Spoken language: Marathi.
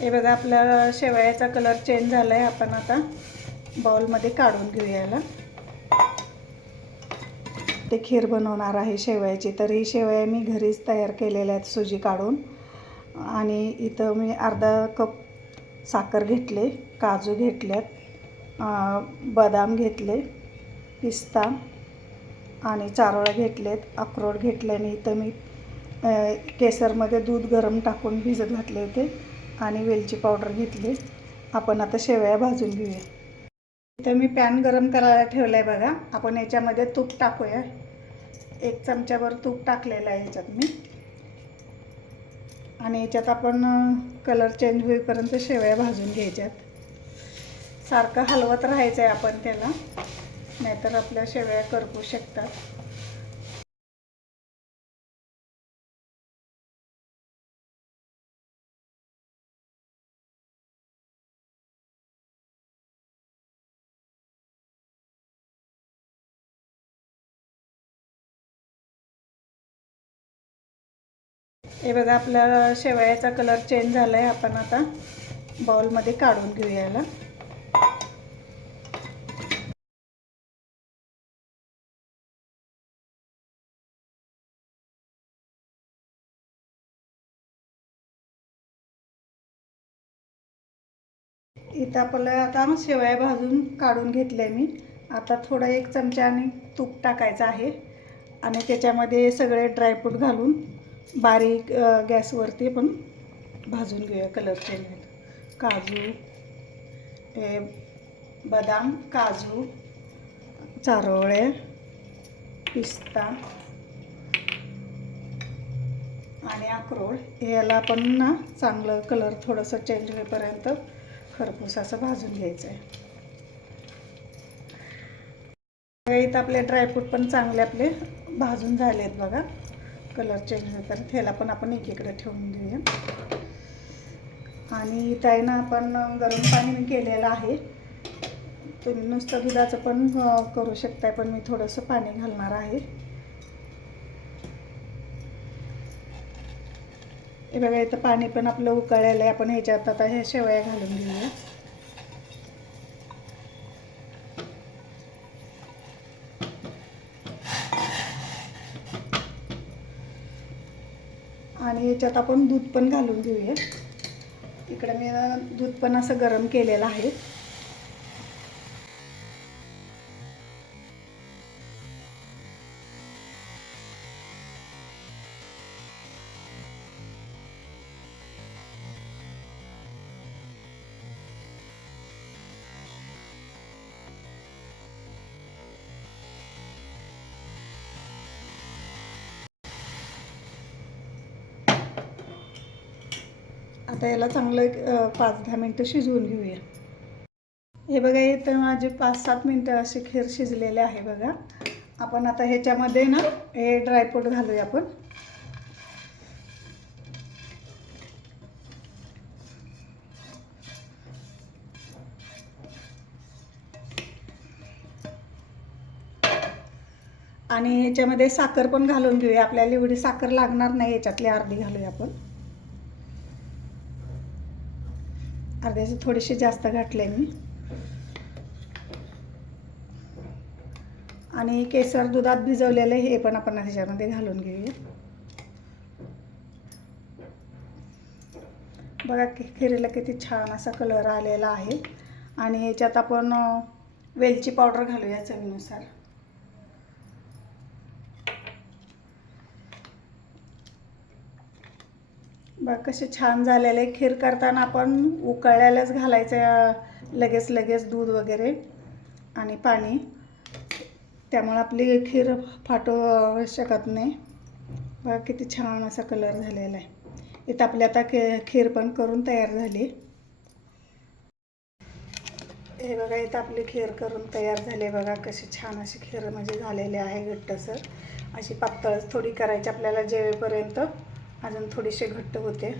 हे बघा आपल्या शेवयाचा कलर चेंज झाला आहे आपण आता बाउलमध्ये काढून घेऊयाला ते खीर बनवणार आहे शेवयाची. तर ही शेवया मी घरीच तयार केलेल्या आहेत सुजी काढून. आणि इथं मी अर्धा कप साखर घेतले काजू घेतल्यात बदाम घेतले पिस्ता आणि चारोळ्या घेतलेत अक्रोड घेतले आणि इथं मी केसरमध्ये दूध गरम टाकून भिजत घातले होते. आणि वेलची पावडर घेतली. आपण आता शेवया भाजून घेऊया. इथं मी पॅन गरम करायला ठेवलं आहे बघा. आपण याच्यामध्ये तूप टाकूया. एक चमच्याभर तूप टाकलेलं आहे याच्यात मी. आणि याच्यात आपण कलर चेंज होईपर्यंत शेवया भाजून घ्यायच्यात. सारखं हलवत राहायचं आहे आपण त्याला. नाहीतर आपल्या शेवया करपू शकतात. हे बघा आपल्या शेवयाचा कलर चेंज झाला आहे आपण आता बाउलमध्ये काढून घेऊया याला. इथं आपल्याला आता शेवया भाजून काढून घेतल्या मी. आता थोडा एक चमचा आणि तूप टाकायचं आहे. आणि त्याच्यामध्ये सगळे ड्रायफ्रूट घालून बारीक गॅसवरती पण भाजून घेऊया कलर चेंज काजू हे बदाम काजू चारोळे पिस्ता आणि अक्रोड याला पण ना चांगलं कलर थोडंसं चेंज होईपर्यंत खरपूस असं भाजून घ्यायचं आहे इथं आपले ड्रायफ्रूट पण चांगले आपले भाजून झाले आहेत बघा. कलर चेंज होतात ह्याला पण आपण एकीकडे ठेवून देऊया. आणि इथं आपण गरम पाणी केलेलं आहे. तुम्ही नुसतं दुधाचं पण करू शकताय पण मी थोडंसं पाणी घालणार आहे. हे बघा इथं पाणी पण आपलं उकळलेलं आहे. आपण ह्याच्यात आता ह्या शेवया घालून घेऊया. आणि याच्यात आपण दूध पण घालून घेऊया इकडे मी दूध पण असं गरम केलेलं आहे. आता याला चांगलं एक पाच दहा मिनटं शिजवून घेऊया. हे बघा इथं माझे पाच सात मिनटं असे खीर शिजलेले आहे बघा. आपण आता ह्याच्यामध्ये ना हे ड्रायफ्रूट घालूया आपण. आणि ह्याच्यामध्ये साखर पण घालून घेऊया. आपल्याला एवढी साखर लागणार नाही याच्यातली अर्धी घालूया आपण. अर्ध्याचे थोडेसे जास्त घातले मी. आणि केसर दुधात भिजवलेलं हे पण आपण ह्याच्यामध्ये घालून घेऊया. बघा कि खिरीला किती छान असा कलर आलेला आहे. आणि याच्यात आपण वेलची पावडर घालूया चवीनुसार. बा कसे छान झालेले. खीर करताना आपण उकळल्यालाच घालायचं लगेच लगेच दूध वगैरे आणि पाणी. त्यामुळे आपली खीर फाटू शकत नाही. बघा किती छान असा कलर झालेला आहे. इथं आपली आता के खीर पण करून तयार झाली. हे बघा इथं आपली खीर करून तयार झाली बघा कशी छान अशी खीर म्हणजे झालेली आहे घट्टसर. अशी पातळच थोडी करायची आपल्याला जेवेपर्यंत. अजून थोडीशी घट्ट होते.